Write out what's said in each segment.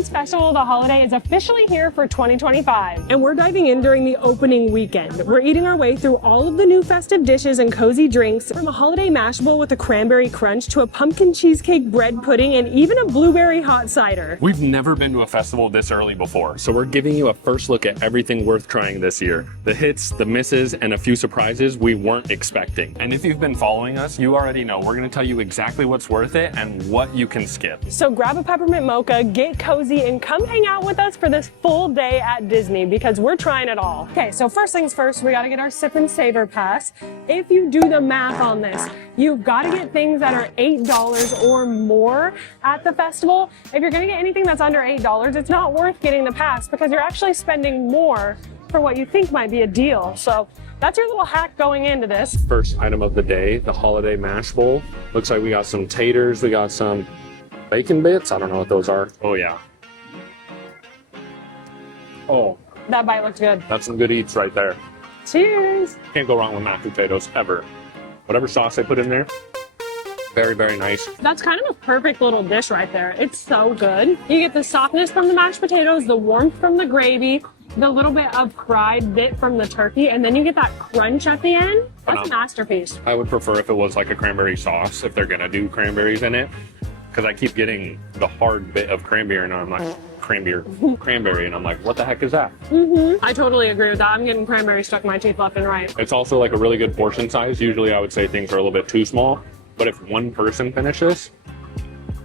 Disneyland's Festival of the Holiday is officially here for 2025. And we're diving in during the opening weekend. We're eating our way through all of the new festive dishes and cozy drinks, from a holiday mash bowl with a cranberry crunch to a pumpkin cheesecake bread pudding and even a blueberry hot cider. We've never been to a festival this early before, so we're giving you a first look at everything worth trying this year. The hits, the misses, and a few surprises we weren't expecting. And if you've been following us, you already know we're going to tell you exactly what's worth it and what you can skip. So grab a peppermint mocha, get cozy, and come hang out with us for this full day at Disney because we're trying it all. Okay, so first things first, we got to get our Sip and Savor pass. If you do the math on this, you've got to get things that are $8 or more at the festival. If you're going to get anything that's under $8, it's not worth getting the pass because you're actually spending more for what you think might be a deal. So that's your little hack going into this. First item of the day, the holiday mash bowl. Looks like we got some taters, we got some bacon bits. I don't know what those are. Oh yeah. Oh, That bite looks good. that's some good eats right there. Cheers. Can't go wrong with mashed potatoes ever. Whatever sauce they put in there, very, very nice. That's kind of a perfect little dish right there. It's so good. You get the softness from the mashed potatoes, the warmth from the gravy, the little bit of fried bit from the turkey, and then you get that crunch at the end. That's a masterpiece. I would prefer if it was like a cranberry sauce, if they're gonna do cranberries in it, because I keep getting the hard bit of cranberry and I'm like, cranberry, and I'm like, what the heck is that? I totally agree with that. I'm getting cranberry stuck in my teeth left and right. It's also like a really good portion size. Usually I would say things are a little bit too small, but if one person finishes,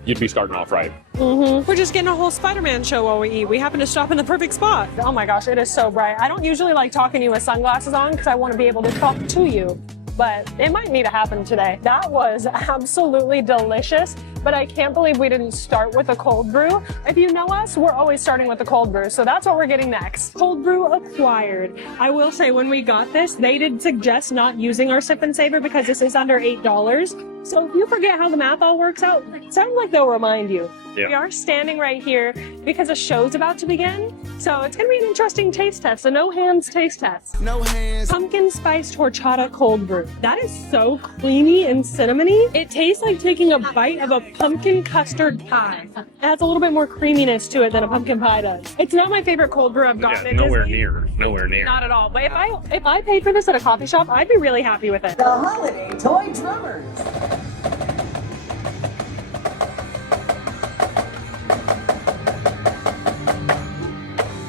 you'd be starting off right. We're just getting a whole Spider-Man show while we eat. We happen to stop in the perfect spot. Oh my gosh, it is so bright. I don't usually like talking to you with sunglasses on because I want to be able to talk to you, but it might need to happen today. That was absolutely delicious, but I can't believe we didn't start with a cold brew. If you know us, we're always starting with the cold brew, so that's what we're getting next. Cold brew acquired. I will say when we got this, they did suggest not using our Sip and Savor because this is under $8. So if you forget how the math all works out, it sounds like they'll remind you. Yeah. We are standing right here because a show's about to begin. So it's gonna be an interesting taste test, a no hands taste test. No hands. Pumpkin spiced horchata cold brew. That is so creamy and cinnamony. It tastes like taking a bite of a pumpkin custard pie. It has a little bit more creaminess to it than a pumpkin pie does. It's not my favorite cold brew I've gotten at nowhere Disney. nowhere near. Not at all. But if I paid for this at a coffee shop, I'd be really happy with it. The Holiday Toy Drummers.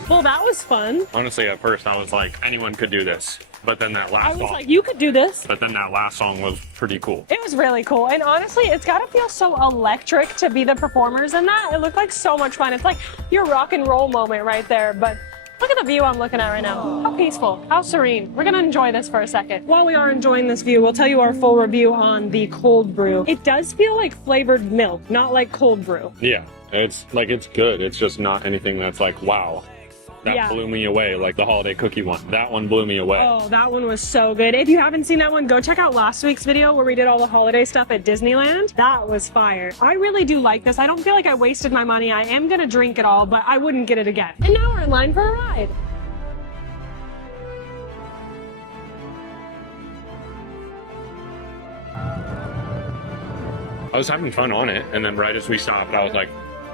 Well, that was fun. Honestly, at first I was like, anyone could do this. But then that I last was song, like, you could do this. but then that last song was pretty cool. It was really cool. And honestly, it's got to feel so electric to be the performers in that. It looked like so much fun. It's like your rock and roll moment right there. But look at the view I'm looking at right now. How peaceful, how serene. We're going to enjoy this for a second. While we are enjoying this view, we'll tell you our full review on the cold brew. It does feel like flavored milk, not like cold brew. Yeah, it's good. It's just not anything that's like, wow. That blew me away, like the holiday cookie one. That one blew me away. Oh, that one was so good. If you haven't seen that one, go check out last week's video where we did all the holiday stuff at Disneyland. That was fire. I really do like this. I don't feel like I wasted my money. I am gonna drink it all, but I wouldn't get it again. And now we're in line for a ride. I was having fun on it, and then right as we stopped, I was like,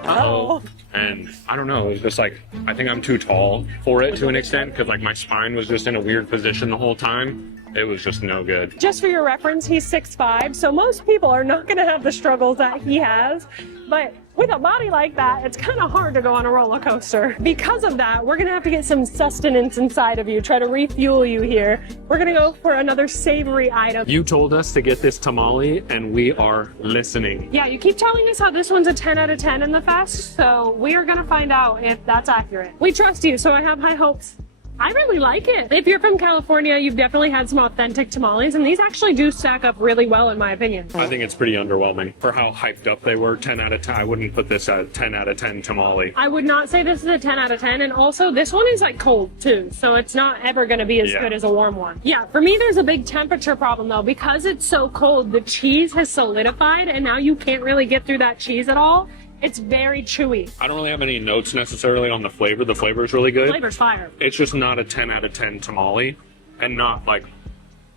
uh-oh. And I don't know, it was just like, I think I'm too tall for it to an extent, because like my spine was just in a weird position the whole time. It was just no good. Just for your reference, he's 6'5", so most people are not gonna have the struggles that he has, but with a body like that, it's kind of hard to go on a roller coaster. Because of that, we're gonna have to get some sustenance inside of you, try to refuel you here. We're gonna go for another savory item. You told us to get this tamale, and we are listening. Yeah, you keep telling us how this one's a 10 out of 10 in the fest, so we are gonna find out if that's accurate. We trust you, so I have high hopes. I really like it. If you're from California, you've definitely had some authentic tamales, and these actually do stack up really well in my opinion. I think it's pretty underwhelming. For how hyped up they were, 10 out of 10, I wouldn't put this at 10 out of 10 tamale. I would not say this is a 10 out of 10, and also this one is like cold too, so it's not ever gonna be as good as a warm one. Yeah, for me there's a big temperature problem though. Because it's so cold, the cheese has solidified, and now you can't really get through that cheese at all. It's very chewy. I don't really have any notes necessarily on the flavor. The flavor is really good. The flavor's fire. It's just not a 10 out of 10 tamale, and not like,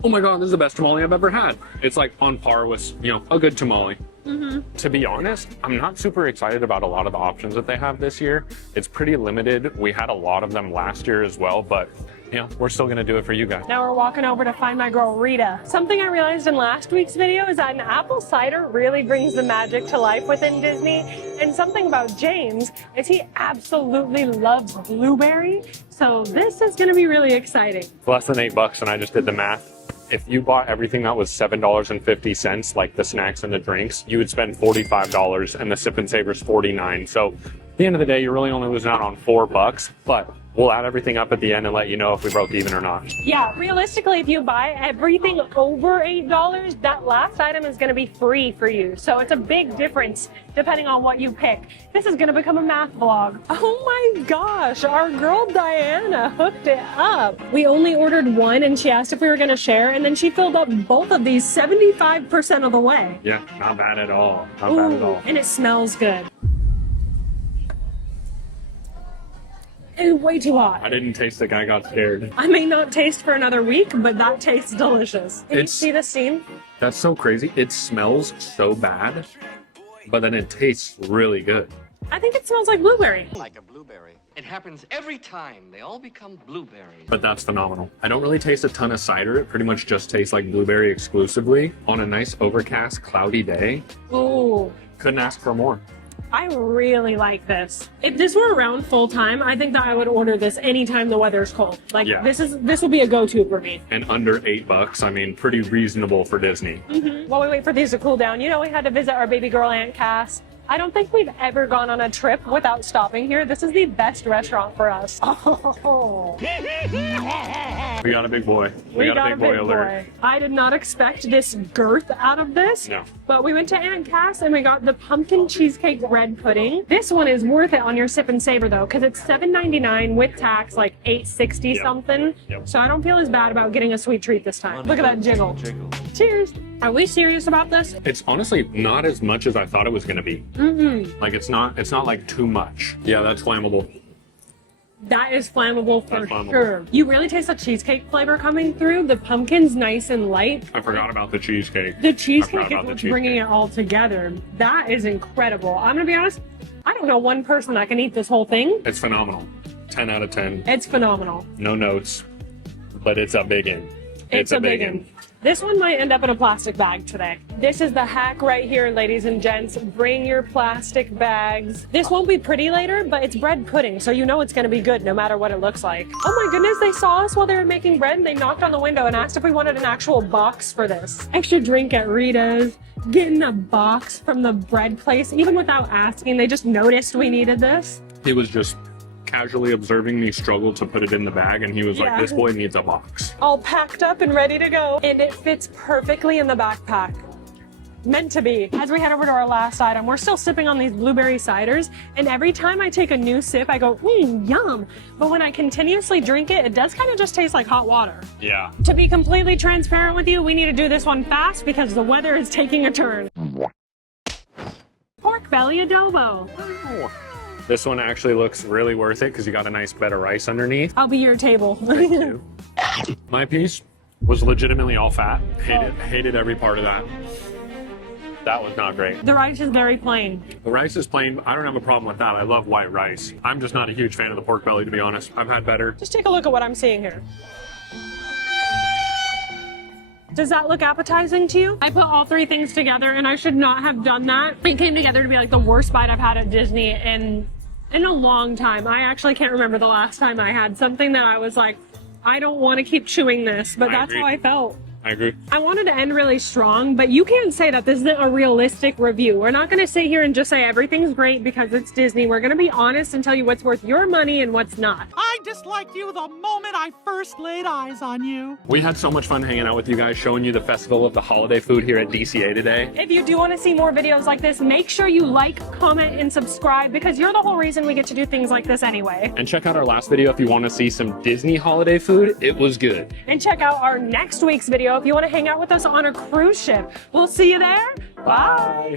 oh my god, this is the best tamale I've ever had. It's like on par with, you know, a good tamale. To be honest, I'm not super excited about a lot of the options that they have this year. It's pretty limited. We had a lot of them last year as well, but you know, we're still gonna do it for you guys. Now we're walking over to find my girl Rita. Something I realized in last week's video is that an apple cider really brings the magic to life within Disney. And something about James is he absolutely loves blueberry. So this is gonna be really exciting. It's less than $8 and I just did the math. If you bought everything that was $7.50, like the snacks and the drinks, you would spend $45 and the Sip and Saver's $49. So at the end of the day, you're really only losing out on $4, but we'll add everything up at the end and let you know if we broke even or not. Yeah, realistically, if you buy everything over $8, that last item is going to be free for you. So it's a big difference depending on what you pick. This is going to become a math vlog. Oh my gosh, our girl Diana hooked it up. We only ordered one and she asked if we were going to share, and then she filled up both of these 75% of the way. Yeah, not bad at all. Not bad at all. And it smells good. It's way too hot. I didn't taste it, I got scared. I may not taste for another week, but that tastes delicious. Can you see the steam? That's so crazy. It smells so bad, but then it tastes really good. I think it smells like blueberry. Like a blueberry. It happens every time. They all become blueberries. But that's phenomenal. I don't really taste a ton of cider. It pretty much just tastes like blueberry exclusively on a nice overcast, cloudy day. Ooh. Couldn't ask for more. I really like this. If this were around full time, I think that I would order this anytime the weather's cold. Like this will be a go-to for me. And under $8, I mean, pretty reasonable for Disney. While we wait for these to cool down, you know, we had to visit our baby girl Aunt Cass. I don't think we've ever gone on a trip without stopping here. This is the best restaurant for us. Oh. We got a big boy. We got a big boy alert. I did not expect this girth out of this. No. But we went to Aunt Cass and we got the pumpkin cheesecake bread pudding. This one is worth it on your Sip and Savor though, because it's $7.99 with tax, like $8.60 something. Yep. So I don't feel as bad about getting a sweet treat this time. Look at that jiggle. Cheers. Are we serious about this? It's honestly not as much as I thought it was gonna be. Like it's not like too much. Yeah, that's flammable. That is flammable for sure. You really taste the cheesecake flavor coming through. The pumpkin's nice and light. I forgot about the cheesecake. The cheesecake is what's bringing it all together. That is incredible. I'm gonna be honest, I don't know one person that can eat this whole thing. It's phenomenal. 10 out of 10. It's phenomenal. No notes, but it's a biggin'. It's a biggin'. This one might end up in a plastic bag today. This is the hack right here, ladies and gents. Bring your plastic bags. This won't be pretty later, but it's bread pudding, so you know it's gonna be good no matter what it looks like. Oh my goodness, they saw us while they were making bread and they knocked on the window and asked if we wanted an actual box for this. Extra drink at Rita's, getting a box from the bread place, even without asking. They just noticed we needed this. He was just casually observing me struggle to put it in the bag, and he was like, this boy needs a box. All packed up and ready to go. And it fits perfectly in the backpack. Meant to be. As we head over to our last item, we're still sipping on these blueberry ciders, and every time I take a new sip, I go, yum. But when I continuously drink it, it does kind of just taste like hot water. Yeah. To be completely transparent with you, we need to do this one fast because the weather is taking a turn. Pork belly adobo. This one actually looks really worth it because you got a nice bed of rice underneath. I'll be your table. Thank you. My piece was legitimately all fat. Hated every part of that. That was not great. The rice is very plain. The rice is plain. I don't have a problem with that. I love white rice. I'm just not a huge fan of the pork belly, to be honest. I've had better. Just take a look at what I'm seeing here. Does that look appetizing to you? I put all three things together and I should not have done that. It came together to be like the worst bite I've had at Disney in a long time. I actually can't remember the last time I had something that I was like, I don't want to keep chewing this, but that's how I felt. I agree. I wanted to end really strong, but you can't say that this isn't a realistic review. We're not going to sit here and just say everything's great because it's Disney. We're going to be honest and tell you what's worth your money and what's not. I disliked you the moment I first laid eyes on you. We had so much fun hanging out with you guys, showing you the festival of the holiday food here at DCA today. If you do want to see more videos like this, make sure you like, comment, and subscribe because you're the whole reason we get to do things like this anyway. And check out our last video if you want to see some Disney holiday food. It was good. And check out our next week's video if you want to hang out with us on a cruise ship. We'll see you there. Bye.